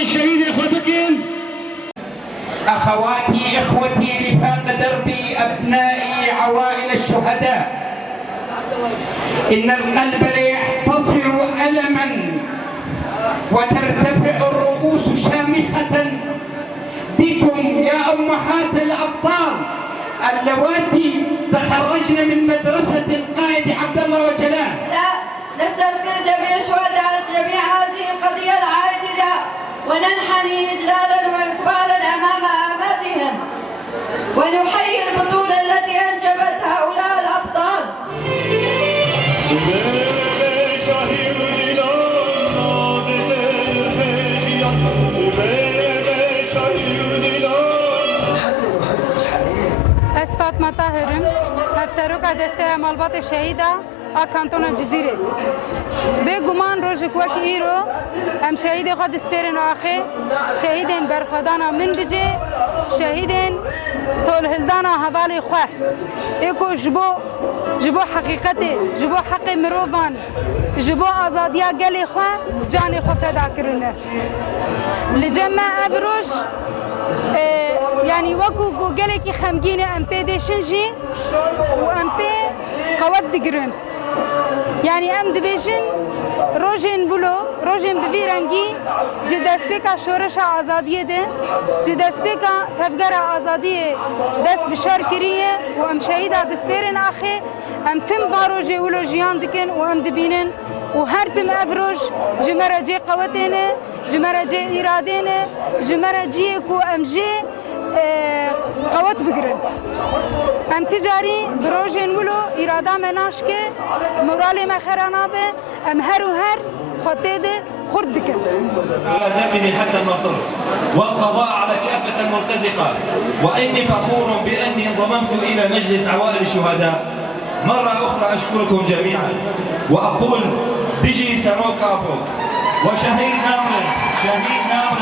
الشهيد إخوتكم. أخواتي إخوتي رفاق دربي أبنائي عوائل الشهداء، إن القلب ليحتصر ألما وترتفع الرؤوس شامخة بكم يا أمهات الأبطال اللواتي تخرجن من مدرسة القائد عبد الله وجلال. لا نستذكر جميع الشهداء جميع هذه القضية العادلة وننحني إجلالا وإقبالا أمام أعمادهم ونحيي البطولة التي أنجبت هؤلاء الأبطال. از فاطمه طاهرم افسروک دسته مالبات الشهيدة كانتون الجزيرة بگمان روز کوک ایرو هم شهید خود سپرن آخه شهیدن برخدانا من بجه شهیدن طول هلدانا حوالی خواه ایکو جبو حقیقته جبو حق مروفان جبو آزادیا گلی خواه جانی خو فدا کرنه لجمع ابروش يعني وكو جوجلك خمجينة أم بي ديشنجي وأم بي قوات دقرن يعني أم دبيجن روجين بلو روجين بفيرانجي جداس بيكا شورشا آزادية ده جداس بيكا تفجر آزادية داس بشار كريه وأم شهيدة دسبيرن آخي أم تم باروجي ولو جيان دكن وأم دبينن وهرتم أفروج جمرة جي قوتينه جمرة جي إرادينه جمرة جي كو أم جي قوات بگرن ام تجاری بروجين ولو إرادة مناشكه مورالي مخرانابه ام هر و هر خطيده خردك على دربه حتى النصر والقضاء على كافة المرتزقات، وإني فخور بأني انضممت إلى مجلس عوائل الشهداء. مرة أخرى أشكركم جميعا وأقول بيجي سروك أبو وشهيد نامر شهيد نامر،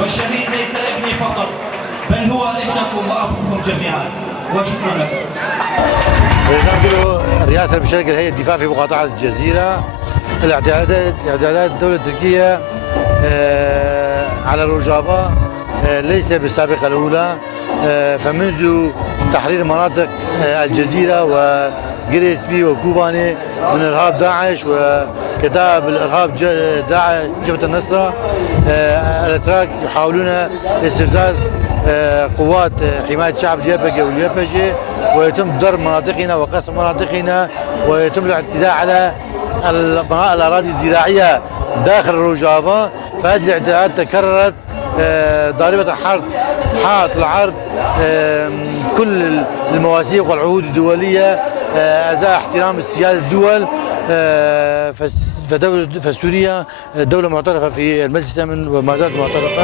والشهيد ليس ابني فقط بل هو ابنكم وأبوكم جميعا، وشكرا لكم. الرئاسة المشتركة لهيئة الدفاع في مقاطعة الجزيرة اعدادات الدولة التركية على روجافا ليس بالسابقة الأولى، فمنذ تحرير مناطق الجزيرة وجريسبي وكوباني من إرهاب داعش وكتاب الإرهاب داعش جبهة النصرة، الأتراك يحاولون استفزاز قوات حماية شعب اليابجي واليابجي ويتم ضرب مناطقنا وقسم مناطقنا ويتم الاعتداء على الأراضي الزراعية داخل روجافا. فهذه الاعتداءات تكررت ضاربة حائط العرض كل المواثيق والعهود الدولية أزاء احترام سيادة الدول. فسوريا دولة معترفة في المجلس الأمن وما زالت معترفة.